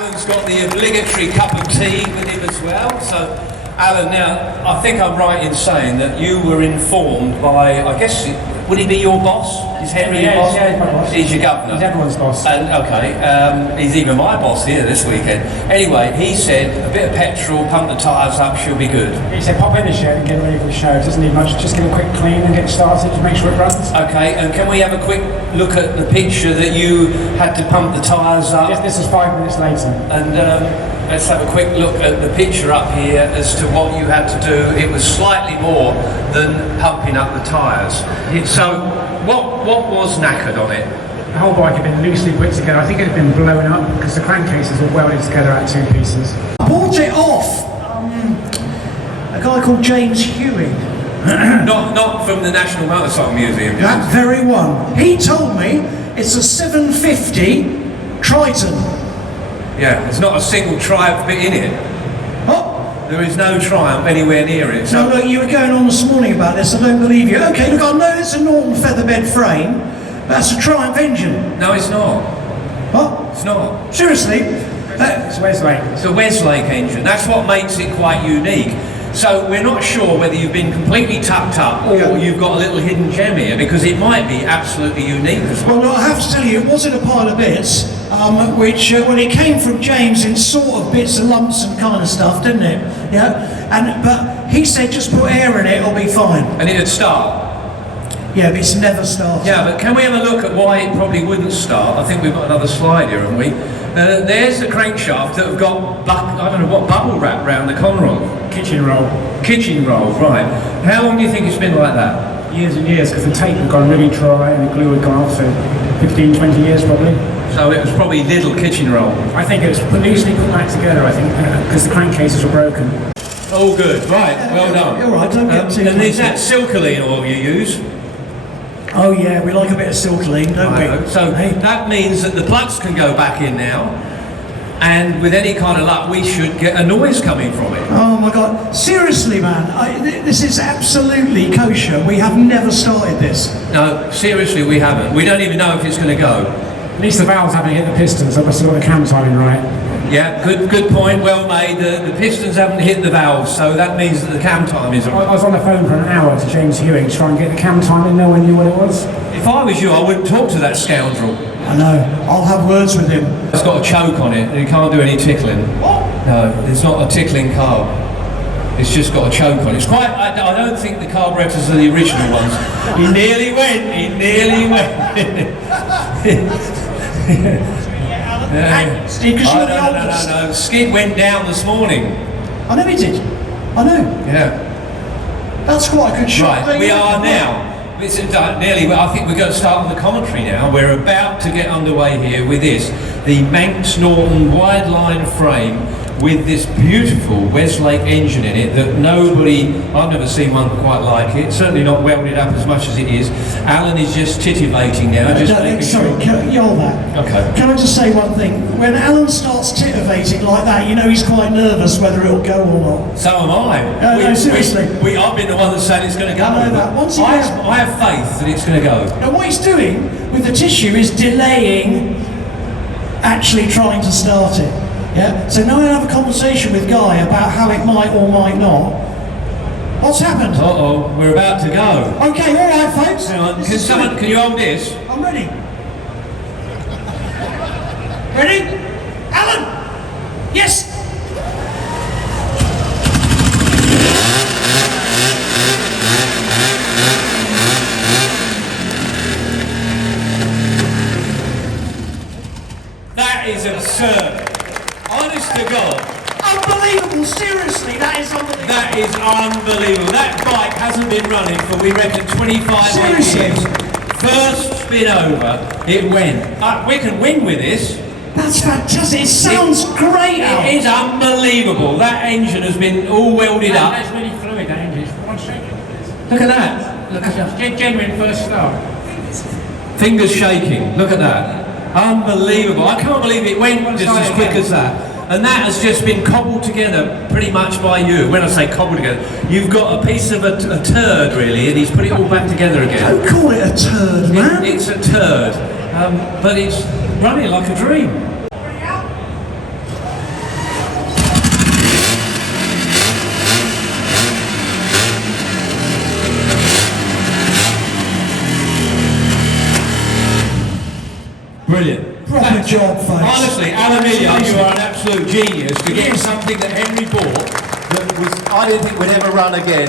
Alan's got the obligatory cup of tea with him as well. So, Alan, now, I think I'm right in saying that you were informed by, I guess, would he be your boss? Is Henry your boss? Yeah, he's my boss. He's your governor? He's everyone's boss. And, okay, he's even my boss here this weekend. Anyway, he said, a bit of petrol, pump the tyres up, she'll be good. He said, pop in the shed and get ready for the show. It doesn't need much, just give it a quick clean and get started to make sure it runs. Okay, and can we have a quick look at the picture that you had to pump the tyres up? Yes, this was 5 minutes later. And let's have a quick look at the picture up here as to what you had to do. It was slightly more than pumping up the tyres. So, what was knackered on it? The whole bike had been loosely put together. I think it had been blown up because the crankcases were welded together out of 2 pieces. I bought it off a guy called James Hewing. not from the National Motorcycle Museum. That very one. He told me it's a 750 Triton. Yeah, there's not a single Triumph bit in it. What? There is no Triumph anywhere near it. So look, you were going on this morning about this, I don't believe you. Okay, look, I know it's a Norton featherbed frame, but that's a Triumph engine. No, it's not. What? It's not. Seriously? It's Weslake. It's a Weslake engine. That's what makes it quite unique. So we're not sure whether you've been completely tucked up or you've got a little hidden gem here, because it might be absolutely unique as well. Well, no, I have to tell you, it was in a pile of bits, which, when it came from James in sort of bits and lumps and kind of stuff, didn't it? Yeah. But he said just put air in it, it'll be fine. And it'd start. Yeah, but it's never started. Yeah, but can we have a look at why it probably wouldn't start? I think we've got another slide here, haven't we? There's the crankshaft that have got, I don't know what, bubble wrap round the conroll. Kitchen roll. Kitchen roll, right. How long do you think it's been like that? Years and years, because the tape had gone really dry and the glue had gone off, so 15, 20 years probably. So it was probably little kitchen roll. I think it was loosely put back together, I think, because the crankcases were broken. Oh good, right, well done. All right, don't get too And is close. that Silcoline oil you use? Oh yeah, we like a bit of Silcoline, don't we? So that means that the plugs can go back in now, and with any kind of luck we should get a noise coming from it. Oh my God, seriously man, this is absolutely kosher. We have never started this. No, seriously we haven't. We don't even know if it's going to go. At least the valves haven't hit the pistons, so we've still got the cam timing right. Yeah, good point, well made. The pistons haven't hit the valves, so that means that the cam time is right. I was on the phone for an hour to James Hewing to try and get the cam timing, no one knew what it was. If I was you, I wouldn't talk to that scoundrel. I know, I'll have words with him. It's got a choke on it, and he can't do any tickling. What? No, it's not a tickling carb. It's just got a choke on it. It's quite, I don't think the carburetors are the original ones. He nearly went. Steve, because you're the oldest. No. Skid went down this morning. I know he did. I know. Yeah. That's quite a good shot. Right, we are now. This is nearly. I think we're going to start on the commentary now. We're about to get underway here with this, the Manx Norton wide line frame with this beautiful Weslake engine in it that I've never seen one quite like it, certainly not welded up as much as it is. Alan is just titivating now, Sorry, can you hold that? Okay. Can I just say one thing? When Alan starts titivating like that, you know he's quite nervous whether it'll go or not. So am I. No, seriously. I've been the one that's saying it's going to go. I know that. Once he I gets- have faith that it's going to go. Now what he's doing with the tissue is delaying actually trying to start it. Yeah. So now I have a conversation with Guy about how it might or might not. What's happened? Uh-oh, we're about to go. Okay, all right, folks. Hang on, can you hold this? I'm ready. Ready? Alan! Yes! That is absurd. Honest to God. Unbelievable, seriously, that is unbelievable. That is unbelievable. That bike hasn't been running for, we reckon, 25 Seriously? years. First spin over, it went. We can win with this. That's fantastic, it sounds great, Al. It is unbelievable. That engine has been all welded up. That's really fluid, that engine. It's one shaking. Look at that. Look at that. Genuine first start. Fingers shaking. Look at that. Unbelievable. I can't believe it went just as quick as that. And that has just been cobbled together pretty much by you. When I say cobbled together, you've got a piece of a turd really, and he's put it all back together again. Don't call it a turd, man. It's a turd, but it's running like a dream. Brilliant. Proper job, folks. Honestly, Allen Millyard, you are an absolute genius to get something that Henry bought that I didn't think would ever run again.